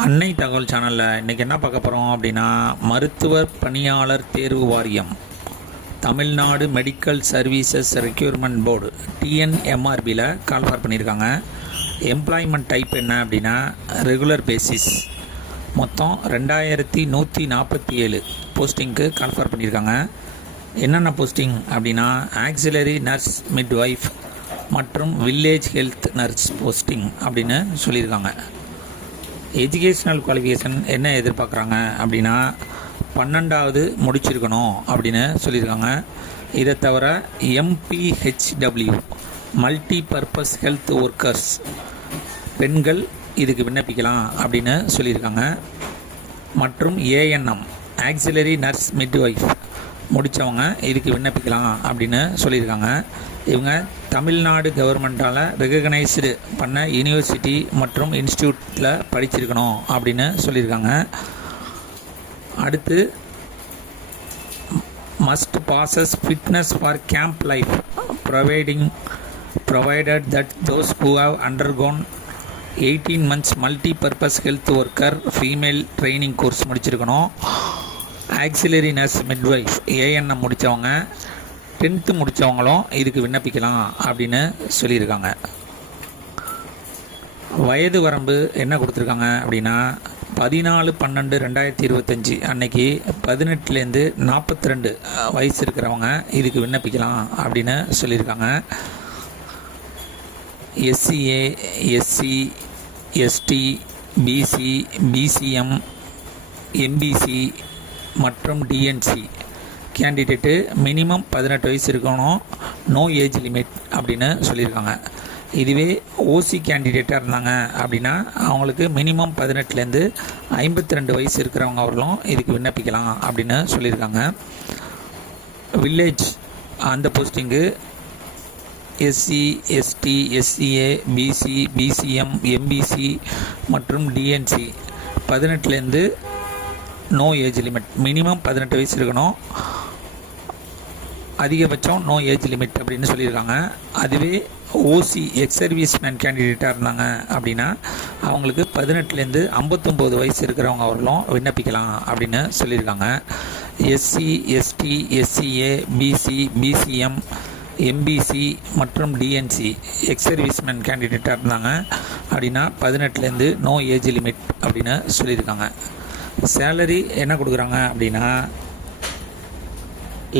அன்னை தகவல் சேனலில் இன்றைக்கி என்ன பார்க்க போகிறோம் அப்படின்னா, மருத்துவர் பணியாளர் தேர்வு வாரியம் Tamil Nadu medical services recruitment board டிஎன்எம்ஆர்பியில் கால்ஃபார் பண்ணியிருக்காங்க. எம்ப்ளாய்மெண்ட் டைப் என்ன அப்படின்னா ரெகுலர் பேசிஸ். மொத்தம் 2147 போஸ்டிங்க்கு கால்ஃபார் பண்ணியிருக்காங்க. என்னென்ன போஸ்டிங் அப்படின்னா ஆக்சிலரி நர்ஸ் மிட்வைஃப் மற்றும் வில்லேஜ் ஹெல்த் நர்ஸ் போஸ்டிங் அப்படின்னு சொல்லியிருக்காங்க. எஜுகேஷ்னல் குவாலிஃபிகேஷன் என்ன எதிர்பார்க்குறாங்க அப்படின்னா 12வது முடிச்சிருக்கணும் அப்படின்னு சொல்லியிருக்காங்க. இதை தவிர MPHW multi purpose health workers பெண்கள் இதுக்கு விண்ணப்பிக்கலாம் அப்படின்னு சொல்லியிருக்காங்க. மற்றும் ANM ஆக்சிலரி நர்ஸ் மிட்வைஃப் முடித்தவங்க இதுக்கு விண்ணப்பிக்கலாம் அப்படின்னு சொல்லியிருக்காங்க. இவங்க தமிழ்நாடு கவர்மெண்ட்டால் ரெகக்னைஸ்டு பண்ண யூனிவர்சிட்டி மற்றும் இன்ஸ்டியூட்டில் படிச்சிருக்கணும் அப்படின்னு சொல்லியிருக்காங்க. அடுத்து must bosses fitness for camp life provided that those who have undergone 18 months multi-purpose health worker female training course முடிச்சிருக்கணும். ஆக்சிலரி நர்ஸ் மிட்வைஃப் ANM முடித்தவங்க 10th முடித்தவங்களும் இதுக்கு விண்ணப்பிக்கலாம் அப்படின்னு சொல்லியிருக்காங்க. வயது வரம்பு என்ன கொடுத்துருக்காங்க அப்படின்னா 14/12/2025 அன்னைக்கு 18லேருந்து 42 வயசு இருக்கிறவங்க இதுக்கு விண்ணப்பிக்கலாம் அப்படின்னு சொல்லியிருக்காங்க. SCA SC ST BC BCM MBC மற்றும் DNC கேண்டிடேட்டு மினிமம் 18 வயசு இருக்கணும், நோ ஏஜ் லிமிட் அப்படின்னு சொல்லியிருக்காங்க. இதுவே OC கேண்டிடேட்டாக இருந்தாங்க அப்படின்னா அவங்களுக்கு மினிமம் 18லேருந்து 52 வயசு இருக்கிறவங்க அவர்களும் இதுக்கு விண்ணப்பிக்கலாம் அப்படின்னு சொல்லியிருக்காங்க. வில்லேஜ் அந்த போஸ்டிங்கு SC ST SCA BC BCM MBC மற்றும் DNC 18லேருந்து நோ ஏஜ் லிமிட், மினிமம் 18 வயசு இருக்கணும், அதிகபட்சம் நோ ஏஜ் லிமிட் அப்படின்னு சொல்லியிருக்காங்க. அதுவே OC எக்ஸ் சர்வீஸ் மேன் கேண்டிடேட்டாக இருந்தாங்க அப்படின்னா அவங்களுக்கு 18லேருந்து 59 வயசு இருக்கிறவங்க அவர்களும் விண்ணப்பிக்கலாம் அப்படின்னு சொல்லியிருக்காங்க. SC ST SCA BC BCM MBC மற்றும் DNC எக்ஸ் சர்வீஸ் மேன் கேண்டிடேட்டாக இருந்தாங்க அப்படின்னா 18லேருந்து நோ ஏஜ் லிமிட் அப்படின்னு சொல்லியிருக்காங்க. சேலரி என்ன கொடுக்குறாங்க அப்படின்னா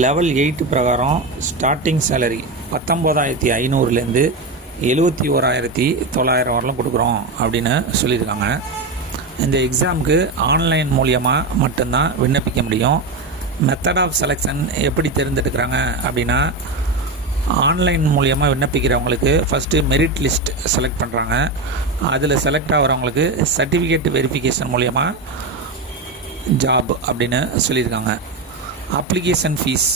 லெவல் 8 பிரகாரம் ஸ்டார்டிங் சேலரி 19,500லேருந்து 71,900 வரலாம் கொடுக்குறோம் அப்படின்னு சொல்லியிருக்காங்க. இந்த எக்ஸாமுக்கு ஆன்லைன் மூலியமாக மட்டும்தான் விண்ணப்பிக்க முடியும். மெத்தட் ஆஃப் செலெக்ஷன் எப்படி தேர்ந்தெடுக்கிறாங்க அப்படின்னா ஆன்லைன் மூலியமாக விண்ணப்பிக்கிறவங்களுக்கு ஃபஸ்ட்டு மெரிட் லிஸ்ட் செலக்ட் பண்ணுறாங்க. அதில் செலக்ட் ஆகிறவங்களுக்கு சர்டிஃபிகேட் வெரிஃபிகேஷன் மூலியமாக ஜாப் அப்படின்னு சொல்லியிருக்காங்க. அப்ளிகேஷன் ஃபீஸ்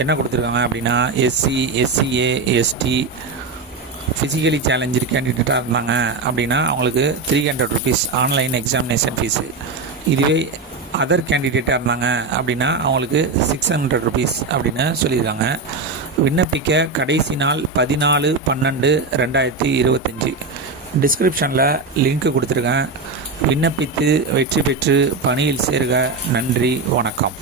என்ன கொடுத்துருக்காங்க அப்படின்னா SC SCA ST physically challenge கேண்டிடேட்டாக இருந்தாங்க அப்படின்னா அவங்களுக்கு 300 rupees ஆன்லைன் எக்ஸாமினேஷன் ஃபீஸு. இதுவே அதர் கேண்டிடேட்டாக இருந்தாங்க அப்படின்னா அவங்களுக்கு 600 rupees அப்படின்னு சொல்லியிருக்காங்க. விண்ணப்பிக்க கடைசி நாள் 14/12/2025. டிஸ்கிரிப்ஷனில் லிங்க் கொடுத்துருக்கேன். விண்ணப்பித்து வெற்றி பெற்று பணியில் சேர்க. நன்றி, வணக்கம்.